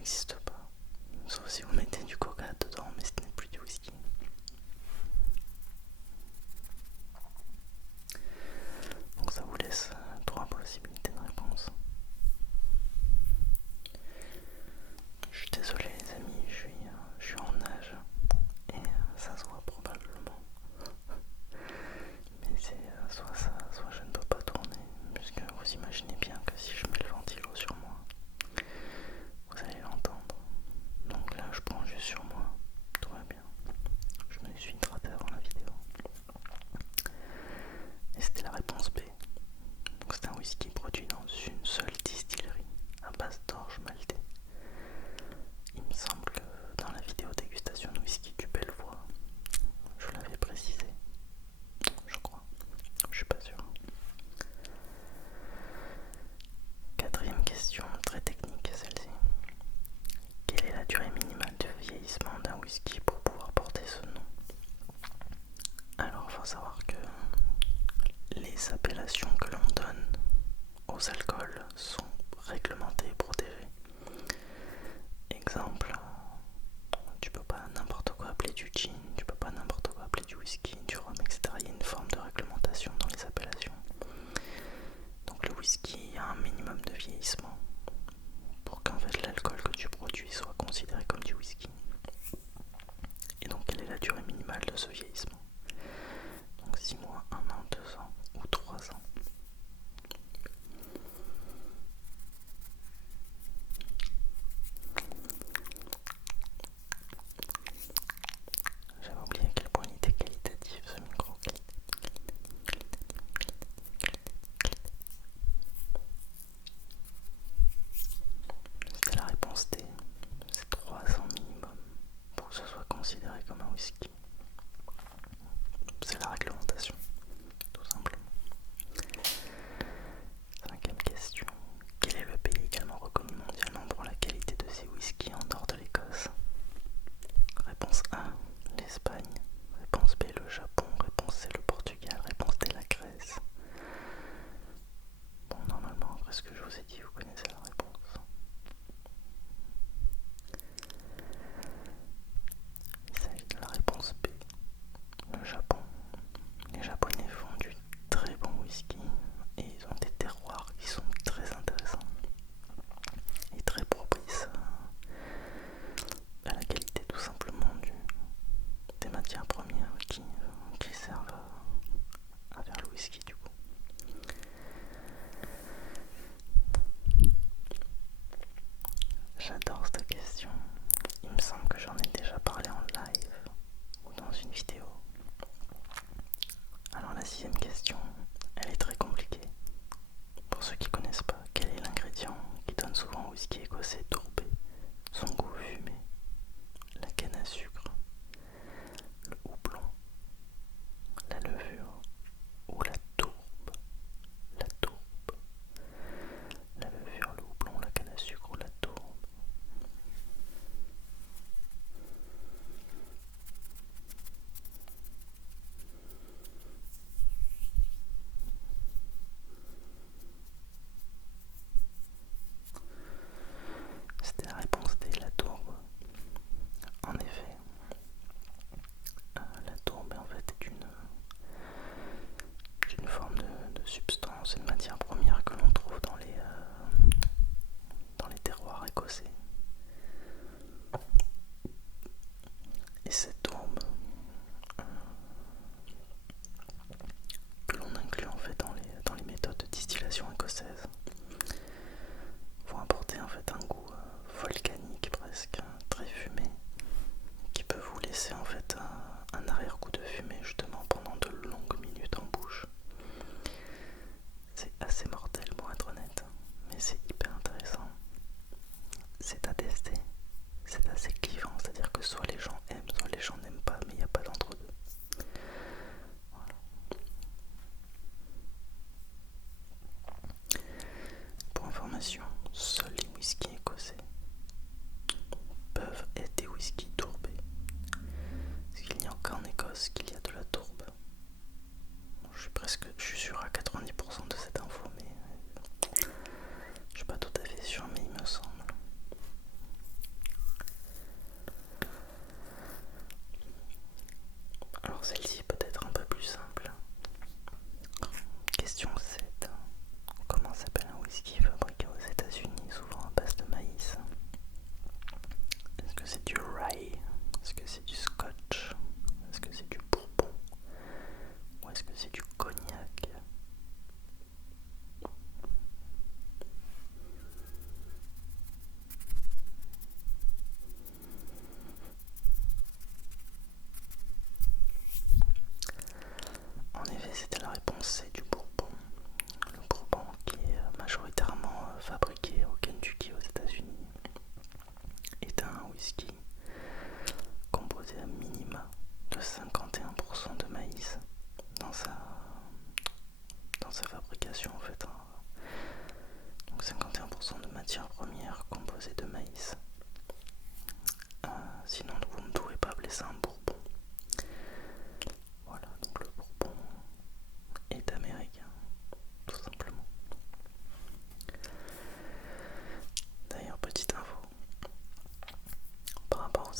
n'existe pas. Sauf si vous mettez du coca dedans, mais ce n'est plus du whisky. Donc ça vous laisse 3 possibilités de réponse. Je suis désolé les amis, je suis en nage et ça se voit probablement. Mais c'est soit ça, soit je ne peux pas tourner, puisque vous imaginez bien que si je mets le ventilo sur moi, vous allez l'entendre.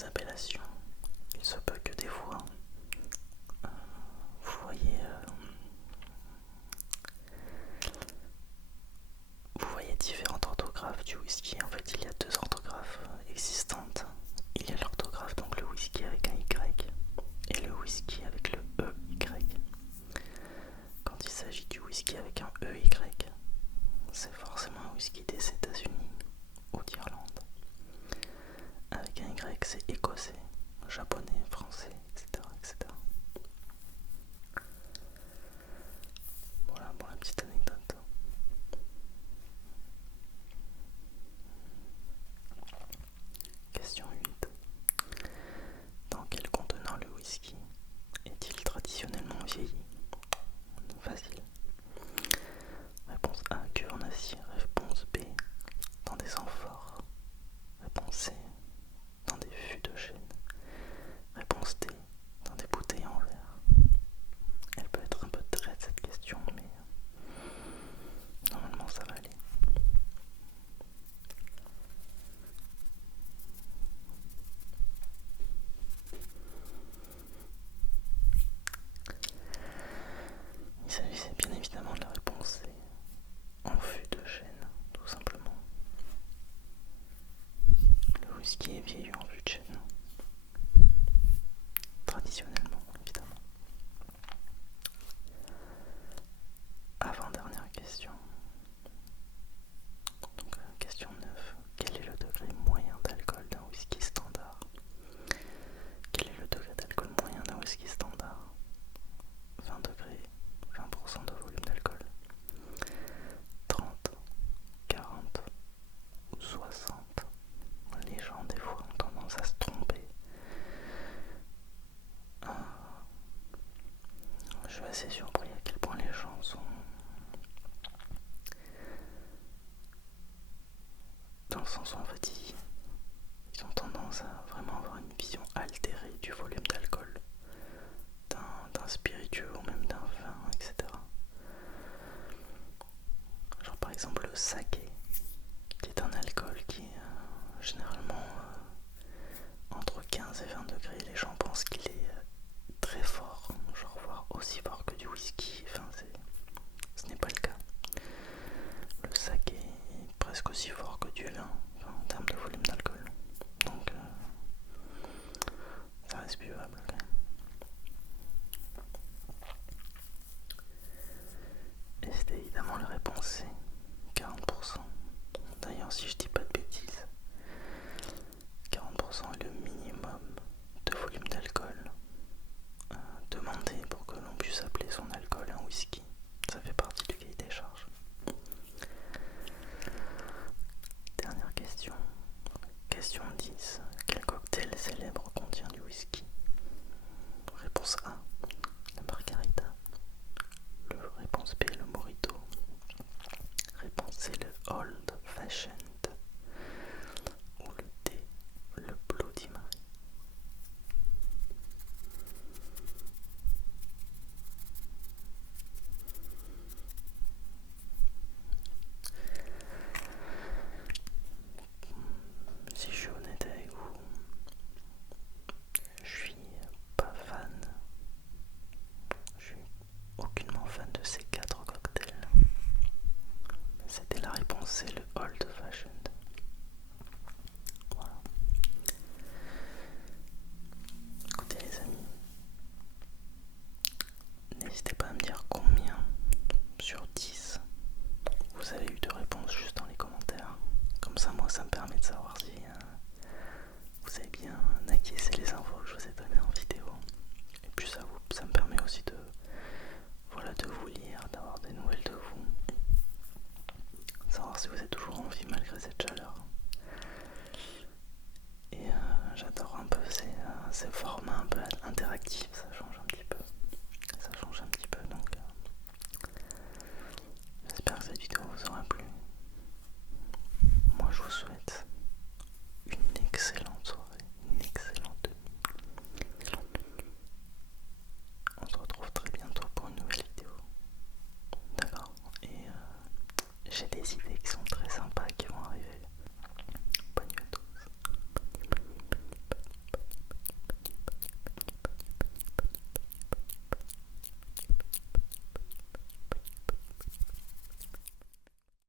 appellations. Il se peut que des fois, vous voyez différentes orthographes du whisky. En fait, il y a deux orthographes existantes. Il y a l'orthographe, donc le whisky avec un Y, et le whisky avec le EY. Quand il s'agit du whisky avec un EY, c'est forcément un whisky des États-Unis ou d'Irlande. Avec un Y, c'est écossais, japonais, français, etc., etc. Voilà pour la petite anecdote. Question 8. Dans quel contenant le whisky est-il traditionnellement vieilli? Facile. Réponse A, cuve en acier. Réponse B, dans des amphores. Réponse C, dans des fûts de chêne. Réponse D, dans des bouteilles en verre. Elle peut être un peu traite cette question, mais normalement ça va aller. Il s'agissait bien évidemment de la réponse C, en fût de chêne, tout simplement. Le whisky est vieilli en fût de chêne. Traditionnellement, évidemment. Avant-dernière question. Donc, question 9. Quel est le degré moyen d'alcool d'un whisky standard? Quel est le degré d'alcool moyen d'un whisky standard? 20 degrés, 20% de volume d'alcool. 30, 40 ou 60. Les gens des fois ont tendance à se tromper. Je suis assez surpris à quel point les gens sont dans le sens où en fait ils ont tendance à vraiment avoir une vision altérée du volume d'alcool d'un spiritueux ou même d'un vin, etc. Genre par exemple le saké, qui est un alcool qui est généralement entre 15 et 20 degrés. Les gens pensent qu'il est très fort, genre voire aussi fort que du whisky. Enfin, ce n'est pas le cas. Le saké est presque aussi fort que du vin, enfin, en termes de volume d'alcool. Donc ça reste buvable quand même. Et c'était évidemment la réponse C, 40%. D'ailleurs, si je dis pas de bêtises, 40% est le minimum de volume d'alcool demandé pour que l'on puisse appeler son alcool un whisky. Ça fait partie du cahier des charges. Dernière question. Question 10. Quel cocktail célèbre contient du whisky? Réponse A, la margarita. Réponse B, le mojito. Réponse C, le old fashioned. Ou le D, le Bloody Mary. Si je suis honnête avec vous, je suis pas fan. Je suis aucunement fan de ces 4 cocktails. C'était la réponse, c'est le old fashioned. Voilà. Écoutez les amis, n'hésitez pas à me dire combien sur 10 vous avez eu de réponses juste dans les commentaires. Comme ça, moi, ça me permet de savoir si vous avez bien acquiescé les infos que je vous ai données en vidéo. Et puis ça me permet aussi de vous lire, d'avoir des nouvelles de vous. Savoir si vous êtes toujours en vie malgré cette chaleur. Et j'adore un peu ces formats un peu interactifs.